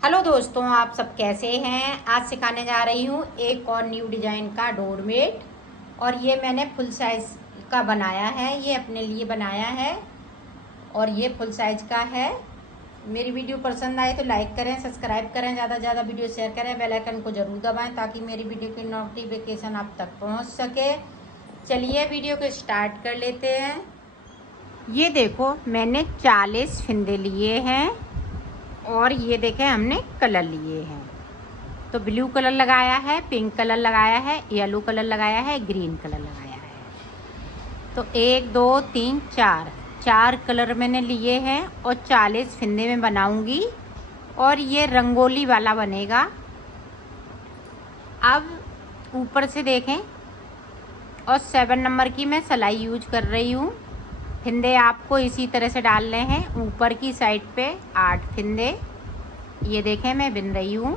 Hello दोस्तों, आप सब कैसे हैं। आज सिखाने जा रही हूँ एक और न्यू डिज़ाइन का डोरमेट। और ये मैंने फुल साइज़ का बनाया है, ये अपने लिए बनाया है और ये फुल साइज़ का है। मेरी वीडियो पसंद आए तो लाइक करें, सब्सक्राइब करें, ज़्यादा से ज़्यादा वीडियो शेयर करें, बेल आइकन को ज़रूर दबाएं ताकि मेरी वीडियो की नोटिफिकेशन आप तक पहुँच सके। चलिए वीडियो को स्टार्ट कर लेते हैं। ये देखो, मैंने 40 फिंदे लिए हैं और ये देखें हमने कलर लिए हैं। तो ब्लू कलर लगाया है, पिंक कलर लगाया है, येलो कलर लगाया है, ग्रीन कलर लगाया है। तो 1 2 3 4 कलर मैंने लिए हैं और 40 फिंदे में बनाऊंगी और ये रंगोली वाला बनेगा। अब ऊपर से देखें और 7 नंबर की मैं सिलाई यूज कर रही हूँ। फिंदे आपको इसी तरह से डालने हैं। ऊपर की साइड पे 8 फिंदे ये देखें मैं बिन रही हूँ।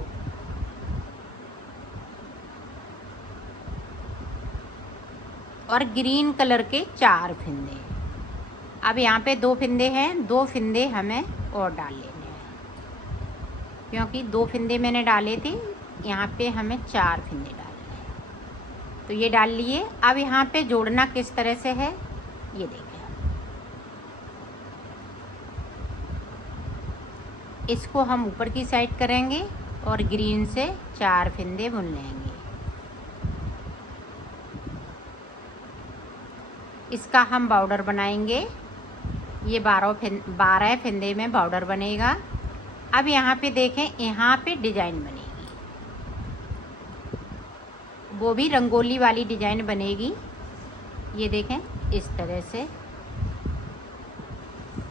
और ग्रीन कलर के 4 फिंदे। अब यहाँ पे 2 फिंदे हैं, 2 फिंदे हमें और डाल लेने हैं क्योंकि 2 फिंदे मैंने डाले थे। यहाँ पे हमें 4 फिंदे डालने हैं। तो ये डाल लिए। अब यहाँ पे जोड़ना किस तरह से है ये देखें। इसको हम ऊपर की साइड करेंगे और ग्रीन से 4 फिंदे बुन लेंगे। इसका हम बॉर्डर बनाएंगे। ये 12 फिंदे में बॉर्डर बनेगा। अब यहाँ पे देखें, यहाँ पे डिजाइन बनेगी, वो भी रंगोली वाली डिजाइन बनेगी। ये देखें इस तरह से।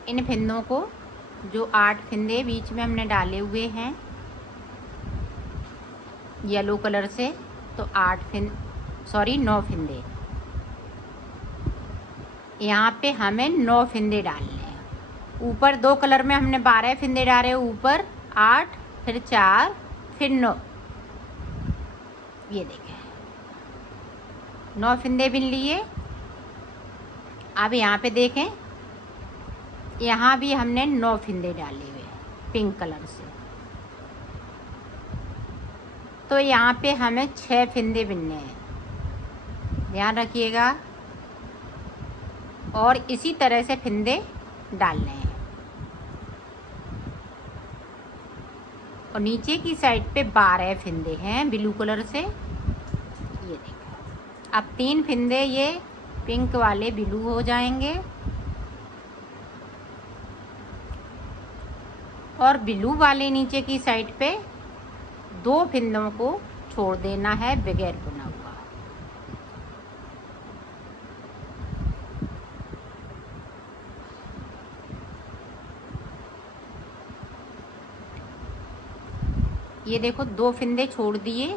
इन फिंदों को, जो 8 फिंदे बीच में हमने डाले हुए हैं येलो कलर से, तो 9 फिंदे। यहाँ पे हमें 9 फिंदे डालने हैं। ऊपर 2 कलर में हमने 12 फिंदे डाले, ऊपर 8, फिर 4, फिर 9। ये देखें 9 फिंदे बिन लिए। अब यहाँ पे देखें, यहाँ भी हमने 9 फिंदे डाले हुए पिंक कलर से। तो यहाँ पे हमें 6 फिंदे बिनने हैं, ध्यान रखिएगा। और इसी तरह से फिंदे डालने हैं। और नीचे की साइड पे 12 फिंदे हैं ब्लू कलर से। ये देखो, अब 3 फिंदे ये पिंक वाले ब्लू हो जाएंगे और ब्लू वाले नीचे की साइड पे 2 फिंदों को छोड़ देना है बगैर बुना हुआ। ये देखो 2 फिंदे छोड़ दिए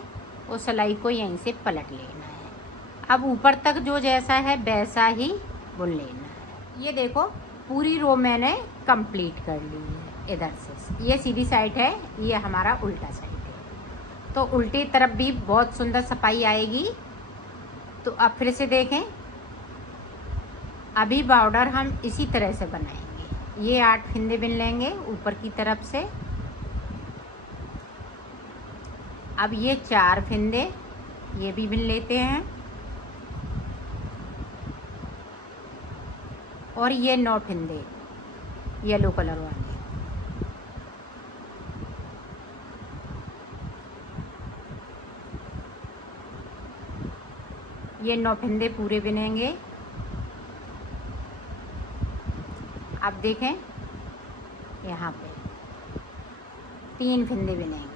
और सिलाई को यहीं से पलट लेना है। अब ऊपर तक जो जैसा है वैसा ही बुन लेना है। ये देखो पूरी रो मैंने कंप्लीट कर ली है। इधर से ये सीधी साइड है, ये हमारा उल्टा साइड है। तो उल्टी तरफ भी बहुत सुंदर सफाई आएगी। तो अब फिर से देखें, अभी बॉर्डर हम इसी तरह से बनाएंगे। ये 8 फिंदे बिन लेंगे ऊपर की तरफ से। अब ये 4 फिंदे ये भी बिन लेते हैं और ये 9 फिंदे येलो कलर वाले। ये 9 फिंदे पूरे बिनेंगे। अब देखें, यहाँ पे 3 फिंदे बिनेंगे।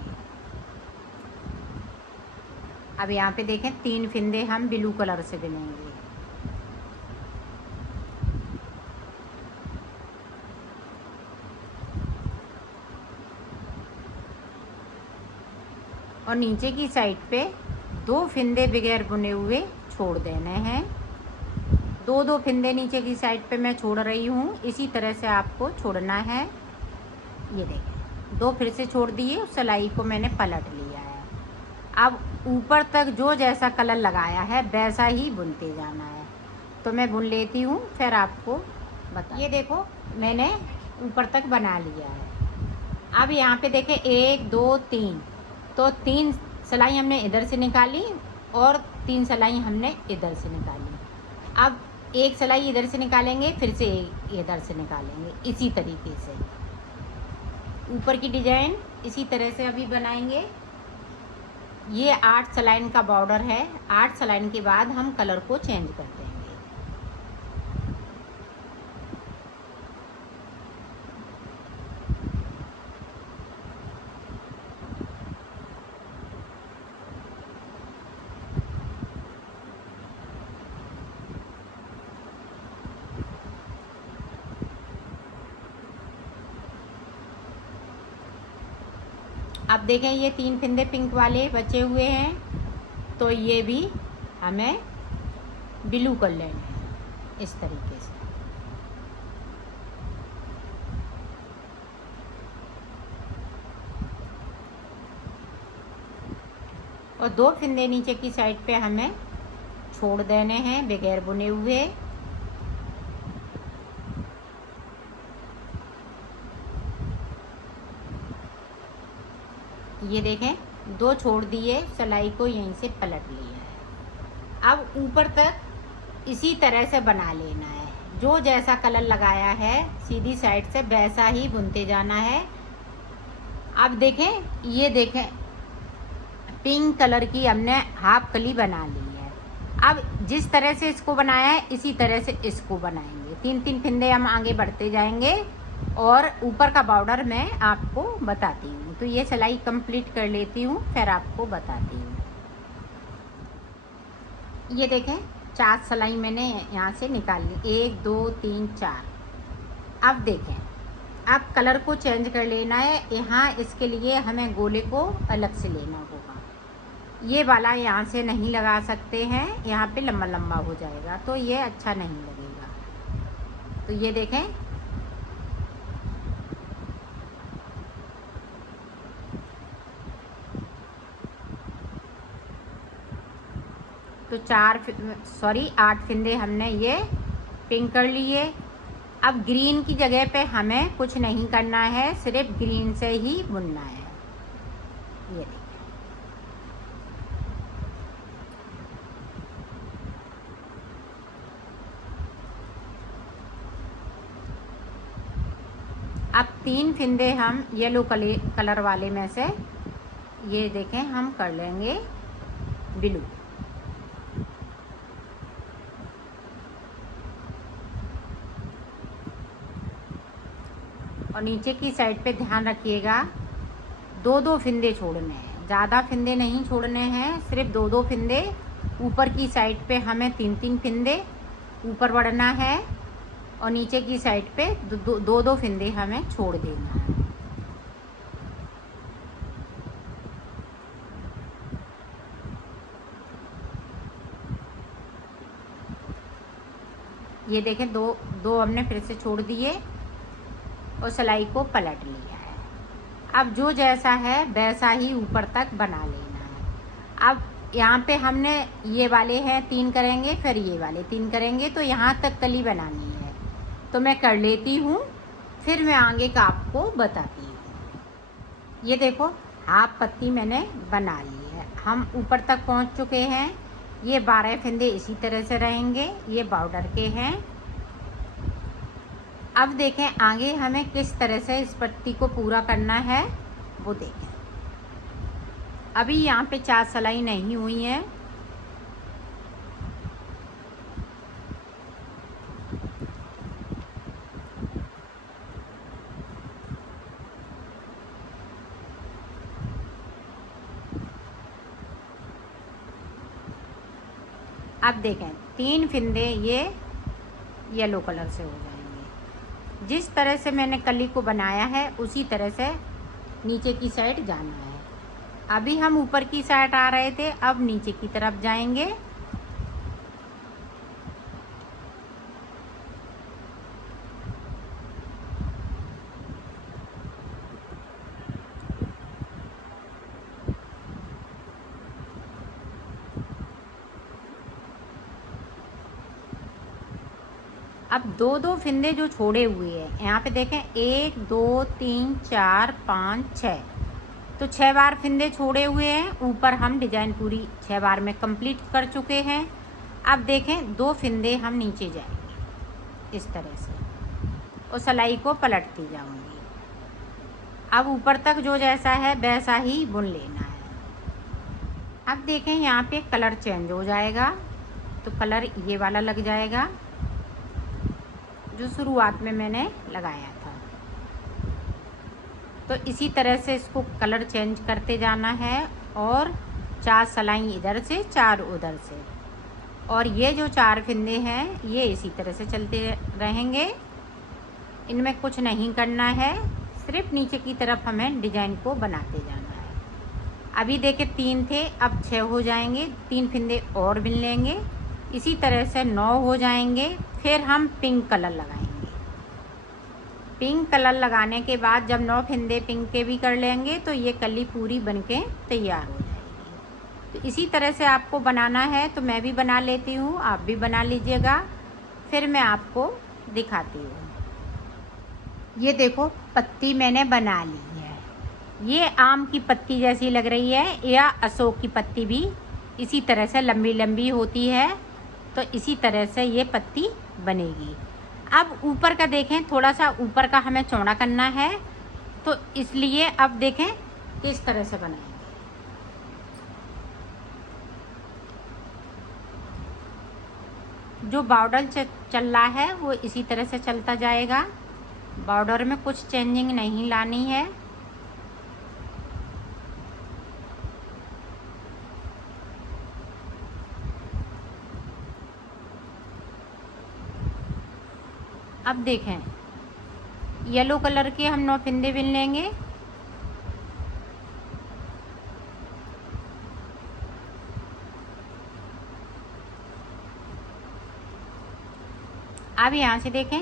अब यहाँ पे देखें 3 फिंदे हम ब्लू कलर से बिनेंगे। और नीचे की साइड पे 2 फिंदे बगैर बुने हुए छोड़ देने हैं। 2 फिंदे नीचे की साइड पे मैं छोड़ रही हूँ। इसी तरह से आपको छोड़ना है। ये देखें 2 फिर से छोड़ दिए, सिलाई को मैंने पलट लिया है। अब ऊपर तक जो जैसा कलर लगाया है वैसा ही बुनते जाना है। तो मैं बुन लेती हूँ, फिर आपको बता। ये देखो मैंने ऊपर तक बना लिया है। अब यहाँ पे देखें 1 2 3, तो 3 सिलाई हमने इधर से निकाली और 3 सिलाई हमने इधर से निकाली। अब एक सिलाई इधर से निकालेंगे, फिर से इधर से निकालेंगे, इसी तरीके से ऊपर की डिजाइन इसी तरह से अभी बनाएंगे। ये 8 सलाइन का बॉर्डर है। 8 सलाइन के बाद हम कलर को चेंज कर देंगे। अब देखें ये 3 फिंदे पिंक वाले बचे हुए हैं, तो ये भी हमें ब्लू कर लेने हैं इस तरीके से। और 2 फिंदे नीचे की साइड पे हमें छोड़ देने हैं बगैर बुने हुए। ये देखें 2 छोड़ दिए, सिलाई को यहीं से पलट लिया है। अब ऊपर तक इसी तरह से बना लेना है। जो जैसा कलर लगाया है सीधी साइड से वैसा ही बुनते जाना है। अब देखें, ये देखें पिंक कलर की हमने हाफ कली बना ली है। अब जिस तरह से इसको बनाया है इसी तरह से इसको बनाएंगे। 3-3 फिंदे हम आगे बढ़ते जाएंगे और ऊपर का बॉर्डर मैं आपको बताती हूँ। तो ये सिलाई कंप्लीट कर लेती हूँ, फिर आपको बताती हूँ। ये देखें 4 सिलाई मैंने यहाँ से निकाल ली, 1 2 3 4। अब देखें, अब कलर को चेंज कर लेना है। यहाँ इसके लिए हमें गोले को अलग से लेना होगा। ये वाला यहाँ से नहीं लगा सकते हैं, यहाँ पे लंबा लंबा हो जाएगा तो ये अच्छा नहीं लगेगा। तो ये देखें, तो 8 फिंदे हमने ये पिंक कर लिए। अब ग्रीन की जगह पे हमें कुछ नहीं करना है, सिर्फ ग्रीन से ही बुनना है। ये देखिए, अब 3 फिंदे हम येलो कलर वाले में से ये देखें हम कर लेंगे ब्लू। और नीचे की साइड पे ध्यान रखिएगा 2-2 फिंदे छोड़ने हैं, ज़्यादा फिंदे नहीं छोड़ने हैं, सिर्फ 2-2 फिंदे। ऊपर की साइड पे हमें 3-3 फिंदे ऊपर बढ़ना है और नीचे की साइड पे 2-2 फिंदे हमें छोड़ देना है। ये देखें 2 हमने फिर से छोड़ दिए और सिलाई को पलट लिया है। अब जो जैसा है वैसा ही ऊपर तक बना लेना है। अब यहाँ पे हमने ये वाले हैं 3 करेंगे, फिर ये वाले 3 करेंगे, तो यहाँ तक कली बनानी है। तो मैं कर लेती हूँ, फिर मैं आगे का आपको बताती हूँ। ये देखो हाफ पत्ती मैंने बना ली है, हम ऊपर तक पहुँच चुके हैं। ये 12 फिंदे इसी तरह से रहेंगे, ये बॉर्डर के हैं। अब देखें आगे हमें किस तरह से इस पट्टी को पूरा करना है वो देखें। अभी यहाँ पे 4 सिलाई नहीं हुई है। अब देखें 3 फिंदे ये येलो कलर से हो जाएंगे। जिस तरह से मैंने कली को बनाया है उसी तरह से नीचे की साइड जाना है। अभी हम ऊपर की साइड आ रहे थे, अब नीचे की तरफ जाएंगे। अब दो दो फिंदे जो छोड़े हुए हैं यहाँ पे देखें, 1 2 3 4 5 6, तो 6 बार फिंदे छोड़े हुए हैं। ऊपर हम डिजाइन पूरी 6 बार में कंप्लीट कर चुके हैं। अब देखें 2 फिंदे हम नीचे जाएंगे इस तरह से और सिलाई को पलटती जाऊंगी। अब ऊपर तक जो जैसा है वैसा ही बुन लेना है। अब देखें यहाँ पे कलर चेंज हो जाएगा, तो कलर ये वाला लग जाएगा जो शुरुआत में मैंने लगाया था। तो इसी तरह से इसको कलर चेंज करते जाना है और 4 सिलाई इधर से 4 उधर से, और ये जो 4 फिंदे हैं ये इसी तरह से चलते रहेंगे। इनमें कुछ नहीं करना है, सिर्फ नीचे की तरफ हमें डिजाइन को बनाते जाना है। अभी देखिए 3 थे, अब 6 हो जाएंगे, 3 फिंदे और बिन लेंगे। इसी तरह से 9 हो जाएंगे। फिर हम पिंक कलर लगाएंगे। पिंक कलर लगाने के बाद जब 9 फिंदे पिंक के भी कर लेंगे तो ये कली पूरी बनके तैयार हो जाएगी। तो इसी तरह से आपको बनाना है, तो मैं भी बना लेती हूँ, आप भी बना लीजिएगा, फिर मैं आपको दिखाती हूँ। ये देखो पत्ती मैंने बना ली है। ये आम की पत्ती जैसी लग रही है, या अशोक की पत्ती भी इसी तरह से लंबी लंबी होती है, तो इसी तरह से ये पत्ती बनेगी। अब ऊपर का देखें, थोड़ा सा ऊपर का हमें चौड़ा करना है, तो इसलिए अब देखें किस तरह से बनाएंगे। जो बॉर्डर चल रहा है वो इसी तरह से चलता जाएगा। बॉर्डर में कुछ चेंजिंग नहीं लानी है। अब देखें येलो कलर के हम 9 फिंदे बिन लेंगे। अब यहाँ से देखें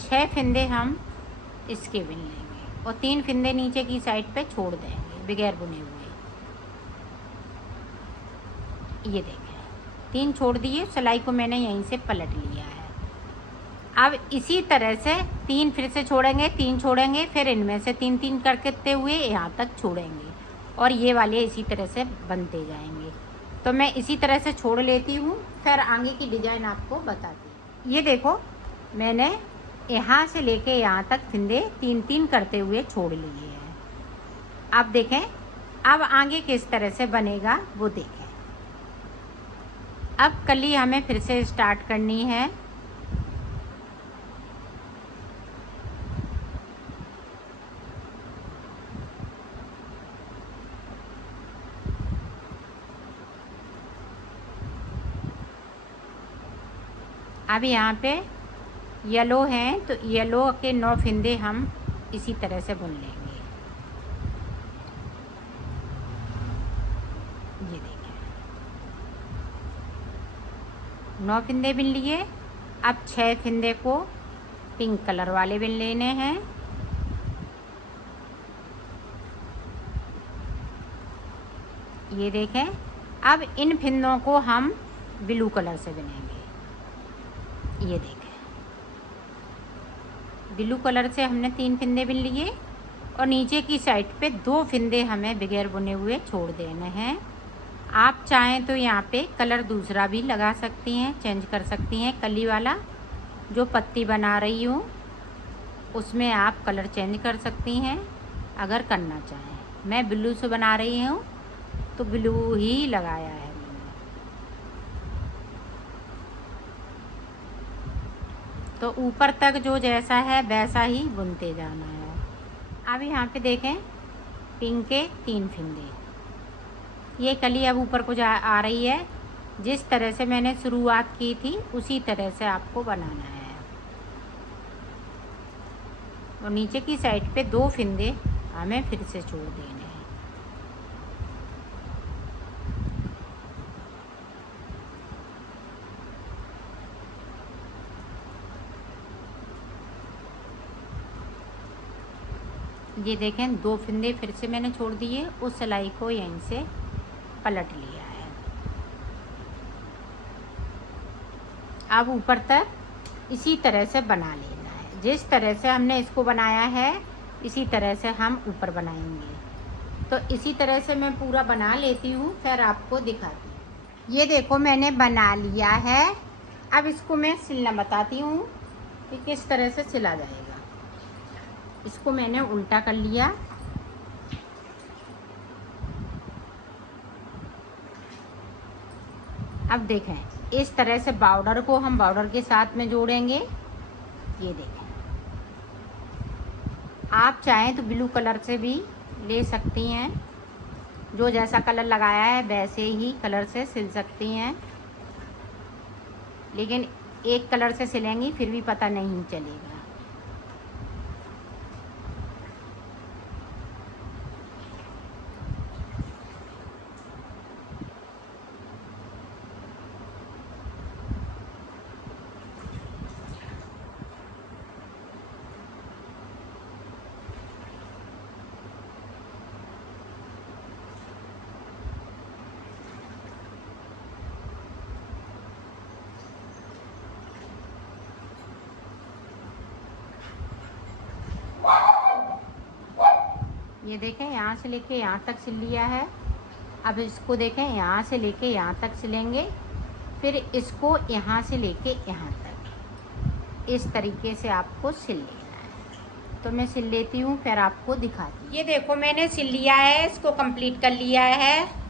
6 फिंदे हम इसके बिन लेंगे और 3 फिंदे नीचे की साइड पे छोड़ देंगे बगैर बुने हुए। ये देखें 3 छोड़ दिए, सिलाई को मैंने यहीं से पलट लिया है। अब इसी तरह से 3 फिर से छोड़ेंगे, 3 छोड़ेंगे, फिर इनमें से 3 3 करते हुए यहाँ तक छोड़ेंगे, और ये वाले इसी तरह से बनते जाएंगे। तो मैं इसी तरह से छोड़ लेती हूँ, फिर आगे की डिजाइन आपको बताती हूँ। ये देखो मैंने यहाँ से लेके यहाँ तक फिंदे 3 3 करते हुए छोड़ लिए हैं। अब देखें अब आगे किस तरह से बनेगा वो देखें। अब कली हमें फिर से स्टार्ट करनी है। अब यहाँ पे येलो हैं, तो येलो के 9 फिंदे हम इसी तरह से बुन लेंगे। ये देखिए 9 फिंदे बिन लिए। अब 6 फिंदे को पिंक कलर वाले बिन लेने हैं। ये देखें अब इन फिंदों को हम ब्लू कलर से बिनेंगे। ये देखें ब्लू कलर से हमने 3 फिंदे बिन लिए और नीचे की साइड पे 2 फिंदे हमें बगैर बुने हुए छोड़ देने हैं। आप चाहें तो यहाँ पे कलर दूसरा भी लगा सकती हैं, चेंज कर सकती हैं। कली वाला जो पत्ती बना रही हूँ उसमें आप कलर चेंज कर सकती हैं अगर करना चाहें। मैं ब्लू से बना रही हूँ तो ब्लू ही लगाया है। तो ऊपर तक जो जैसा है वैसा ही बुनते जाना है। अब यहाँ पे देखें पिंक के 3 फिंदे, ये कली अब ऊपर को आ रही है। जिस तरह से मैंने शुरुआत की थी उसी तरह से आपको बनाना है। और नीचे की साइड पे 2 फिंदे हमें फिर से छोड़ देने हैं। ये देखें 2 फिंदे फिर से मैंने छोड़ दिए, उस सिलाई को यहीं से पलट लिया है। अब ऊपर तक इसी तरह से बना लेना है। जिस तरह से हमने इसको बनाया है इसी तरह से हम ऊपर बनाएंगे। तो इसी तरह से मैं पूरा बना लेती हूँ, फिर आपको दिखाती हूँ। ये देखो मैंने बना लिया है। अब इसको मैं सिलना बताती हूँ कि किस तरह से सिला जाएगा। इसको मैंने उल्टा कर लिया। अब देखें इस तरह से बॉर्डर को हम बॉर्डर के साथ में जोड़ेंगे। ये देखें, आप चाहें तो ब्लू कलर से भी ले सकती हैं, जो जैसा कलर लगाया है वैसे ही कलर से सिल सकती हैं, लेकिन एक कलर से सिलेंगी फिर भी पता नहीं चलेगा। ये देखें यहाँ से लेके यहाँ तक सिल लिया है। अब इसको देखें यहाँ से लेके यहाँ तक सिलेंगे, फिर इसको यहाँ से लेके यहाँ तक इस तरीके से आपको सिल लेना है। तो मैं सिल लेती हूँ फिर आपको दिखाती हूँ। ये देखो मैंने सिल लिया है, इसको कंप्लीट कर लिया है।